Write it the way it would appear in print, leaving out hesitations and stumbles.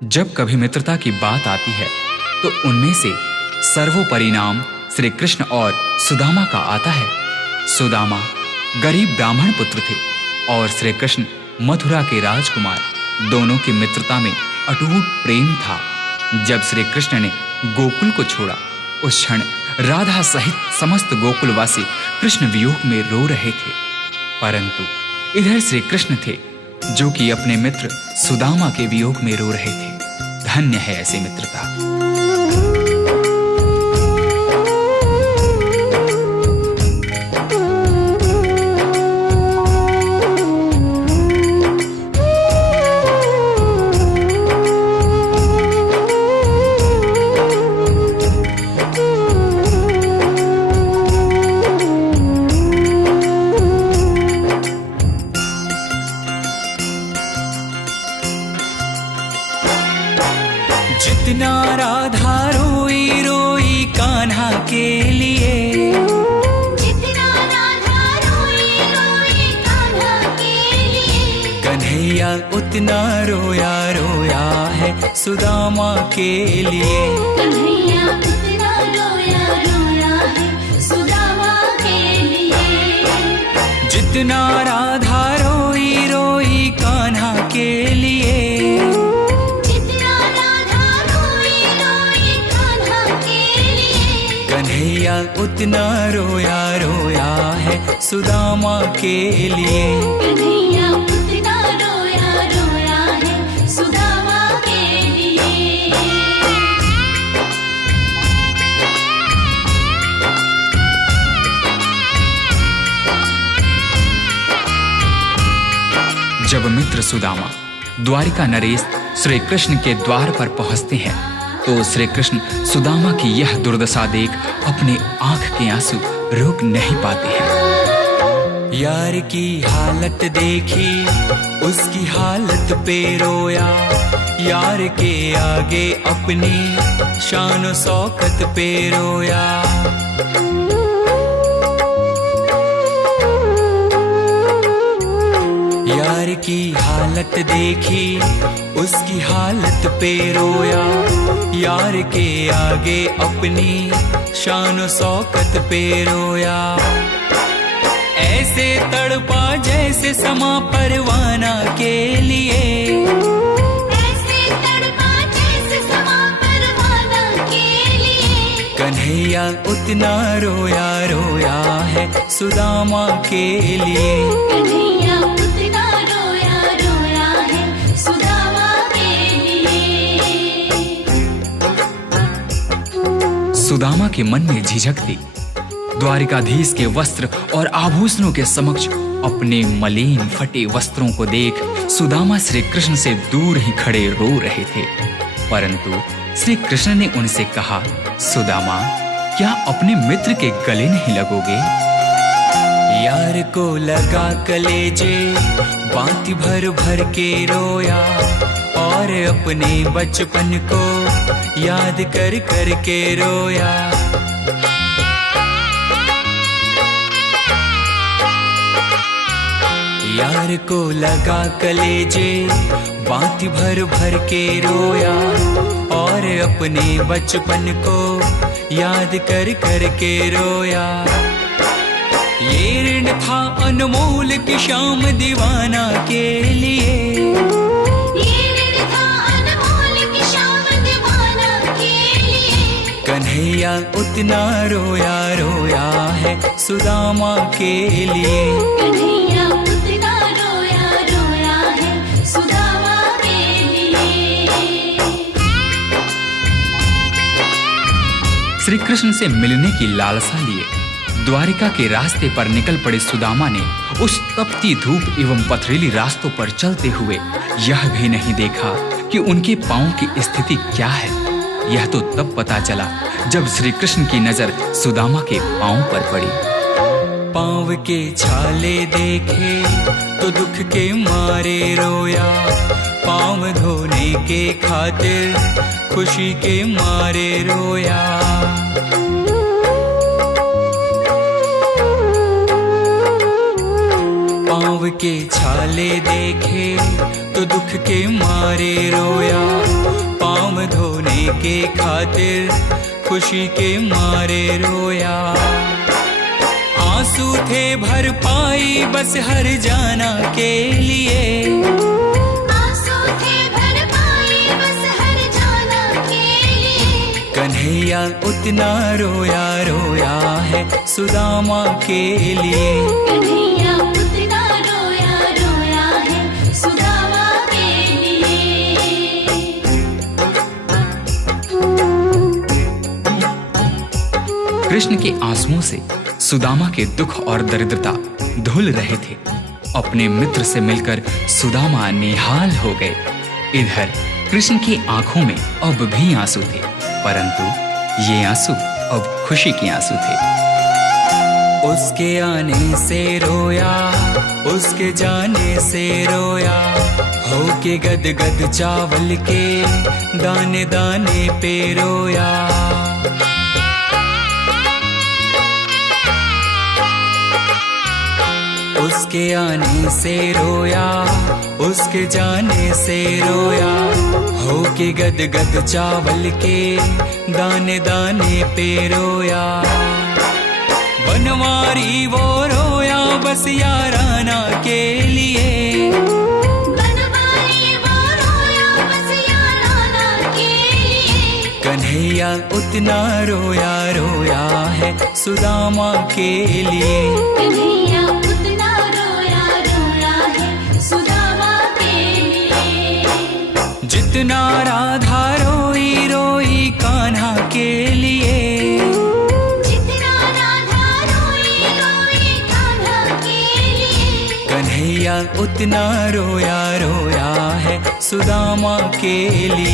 जब कभी मित्रता की बात आती है तो उनमें से सर्वोपरि नाम श्री कृष्ण और सुदामा का आता है। सुदामा गरीब ब्राह्मण पुत्र थे और श्री कृष्ण मथुरा के राजकुमार। दोनों की मित्रता में अटूट प्रेम था। जब श्री कृष्ण ने गोकुल को छोड़ा, उस क्षण राधा सहित समस्त गोकुलवासी कृष्ण वियोग में रो रहे थे। परंतु इधर श्री कृष्ण थे जो कि अपने मित्र सुदामा के वियोग में रो रहे थे। धन्य है ऐसी मित्रता। जितना राधा रोई रोई कान्हा के लिए, जितना राधा रोई रोई कान्हा के लिए, कन्हैया उतना रोया रोया है सुदामा के लिए। कन्हैया उतना रोया रोया है सुदामा के लिए। जितना राधा रोई रोई कान्हा के लिए, कन्हैया उतना रोया रोया है सुदामा के लिए। कन्हैया उतना रोया रोया है सुदामा के लिए। जब मित्र सुदामा द्वारिका नरेश श्री कृष्ण के द्वार पर पहुंचते हैं तो श्री कृष्ण सुदामा की यह दुर्दशा देख अपने आंख के आंसू रोक नहीं पाते हैं। यार की हालत देखी, उसकी हालत पे रोया। यार के आगे अपनी शान शौकत पे रोया। यार की हालत देखी, उसकी हालत पे रोया। यार के आगे अपनी शान शौकत पे रोया। ऐसे तड़पा जैसे समा परवाना के लिए, ऐसे तड़पा जैसे समा परवाना के लिए। कन्हैया उतना रोया रोया है सुदामा के लिए। कन्हैया उतना रोया रोया है सुदामा के लिए। सुदामा के मन में झिझक थी। द्वारिकाधीश के वस्त्र और आभूषणों के समक्ष अपने मलिन फटे वस्त्रों को देख सुदामा श्री कृष्ण से दूर ही खड़े रो रहे थे। परंतु श्री कृष्ण ने उनसे कहा, सुदामा, क्या अपने मित्र के गले नहीं लगोगे? यार को लगा कलेजे, बाती भर भर के रोया। और अपने बचपन को याद कर कर के रोया। यार को लगा कलेजे, बाती भर भर के रोया। और अपने बचपन को याद कर कर के रोया। ये ऋण था अनमोल की शाम दीवाना के लिए। ये ऋण था अनमोल की शाम दीवाना के लिए। कन्हैया उतना रोया रोया है सुदामा के लिए। कन्हैया उतना रोया रोया है सुदामा के लिए। श्री कृष्ण से मिलने की लालसा लिए द्वारिका के रास्ते पर निकल पड़े सुदामा ने उस तपती धूप एवं पथरीली रास्तों पर चलते हुए यह भी नहीं देखा कि उनके पांव की स्थिति क्या है। यह तो तब पता चला जब श्री कृष्ण की नजर सुदामा के पांव पर पड़ी। पांव के छाले देखे तो दुख के मारे रोया। पांव धोने के खातिर खुशी के मारे रोया। पांव के छाले देखे तो दुख के मारे रोया। के खातिर खुशी के मारे रोया। आंसू थे भर पाई बस हर जाना के लिए, आंसू थे भर पाई बस हर जाना के लिए। कन्हैया उतना रोया रोया है सुदामा के लिए। कन्हैया उतना रोया रोया है सुदामा के लिए। कृष्ण के आंसुओं से सुदामा के दुख और दरिद्रता धुल रहे थे। अपने मित्र से मिलकर सुदामा निहाल हो गए। इधर कृष्ण की आंखों में अब भी आंसू थे, परंतु ये आंसू अब खुशी के आंसू थे। उसके आने से रोया, उसके जाने से रोया, होके गदगद चावल के दाने दाने पे रोया। उसके आने से रोया, उसके जाने से रोया, होके गदगद चावल के दाने दाने पे रोया। बनवारी वो रोया बस याराना के लिए, बनवारी वो रोया बस याराना के लिए। कन्हैया उतना रोया रोया है सुदामा के लिए। कन्हैया उतना रोया रोया है सुदामा के लिए। जितना राधा रोई रोई कान्हा के लिए, जितना राधा रोई रोई कान्हा के लिए। कन्हैया उतना रोया रोया है सुदामा के लिए।